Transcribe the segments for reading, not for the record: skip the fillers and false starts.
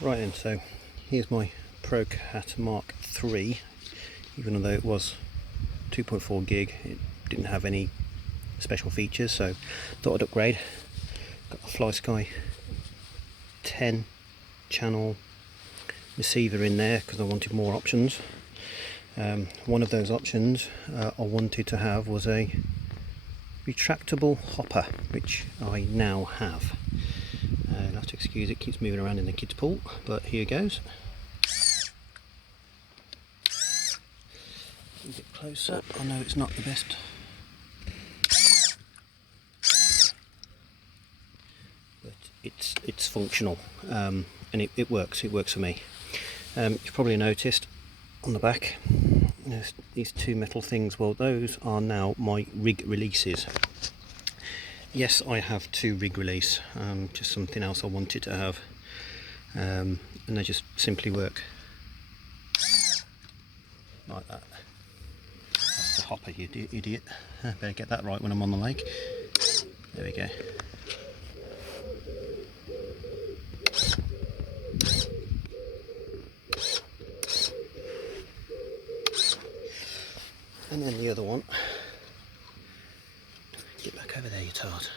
Right then, so here's my Procat Mark III. Even though it was 2.4 gig, it didn't have any special features, so thought I'd upgrade. Got a FlySky 10 channel receiver in there because I wanted more options. One of those options I wanted to have was a retractable hopper, which I now have. You'll have to excuse it, keeps moving around in the kids' pool, but here goes. A bit closer. I know it's not the best. But it's functional, and it works. It works for me. You've probably noticed on the back there's these two metal things. Well, those are now my rig releases. Yes, I have two rig release, just something else I wanted to have, and they just simply work like that. That's the hopper, you idiot. Better get that right when I'm on the lake. There we go. And then the other one. Get back over there, you tart.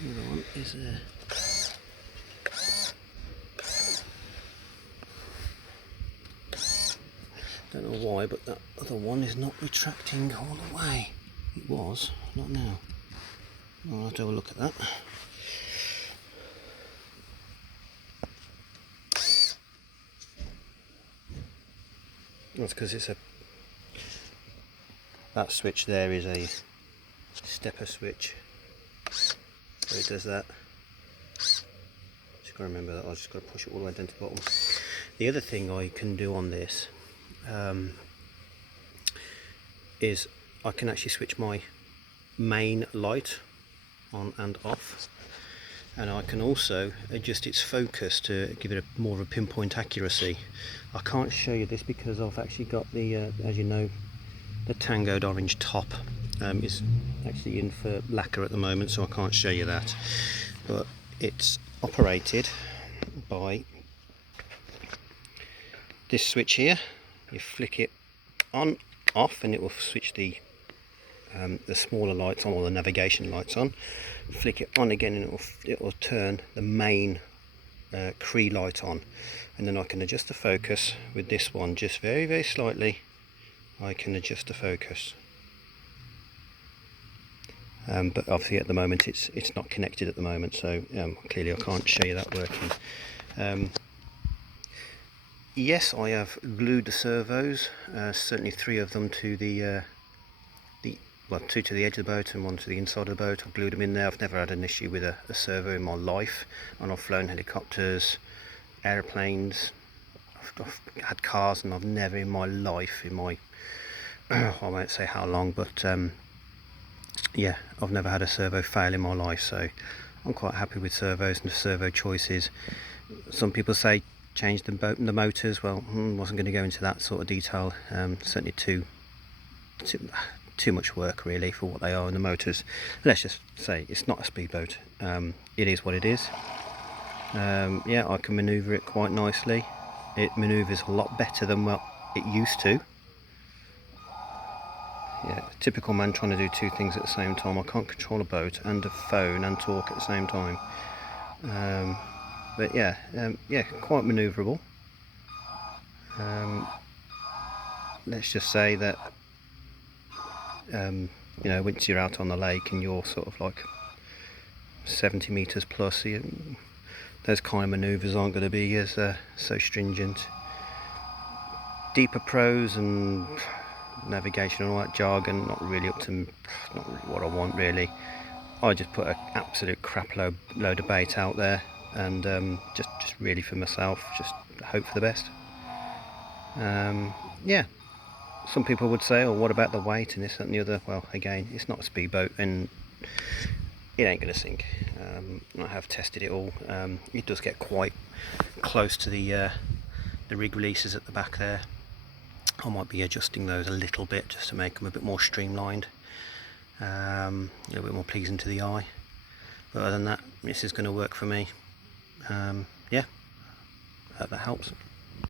The other one is don't know why, but that other one is not retracting all the way. It was, not now. I'll have to have a look at that. That's because it's that switch there is a stepper switch, so it does that. Just got to remember that. I just got to push it all the way down to the bottom. The other thing I can do on this is I can actually switch my main light on and off, and I can also adjust its focus to give it more of a pinpoint accuracy. I can't show you this because I've actually got the, as you know, the tangoed orange top is actually in for lacquer at the moment, so I can't show you that. But it's operated by this switch here. You flick it on, off, and it will switch the smaller lights on, or the navigation lights on. Flick it on again and it will turn the main Cree light on, and then I can adjust the focus with this one just very slightly. I can adjust the focus, but obviously at the moment it's not connected at the moment, so clearly I can't show you that working. Yes, I have glued the servos, certainly 3 of them to well, 2 to the edge of the boat and 1 to the inside of the boat. I've glued them in there. I've never had an issue with a servo in my life, and I've flown helicopters, airplanes, I've had cars, and I've never in my life, I won't say how long, but yeah, I've never had a servo fail in my life, so I'm quite happy with servos and the servo choices. Some people say change the motors. Well, wasn't going to go into that sort of detail. Certainly too much work really for what they are in the motors. Let's just say it's not a speedboat. It is what it is. Yeah, I can maneuver it quite nicely. It maneuvers a lot better than what it used to. Yeah, typical man trying to do 2 things at the same time. I can't control a boat and a phone and talk at the same time. But yeah, yeah, quite manoeuvrable. Let's just say that you know, once you're out on the lake and you're sort of like 70 meters plus, those kind of maneuvers aren't going to be as so stringent. Deeper pros and navigation and all that jargon, not really what I want really. I just put an absolute crap load of bait out there, and just really for myself, just hope for the best. Yeah. Some people would say, oh, what about the weight and this, that and the other? Well, again, it's not a speedboat and it ain't going to sink. I have tested it all. It does get quite close to the rig releases at the back there. I might be adjusting those a little bit just to make them a bit more streamlined, a little bit more pleasing to the eye. But other than that, this is going to work for me. Yeah, hope that helps.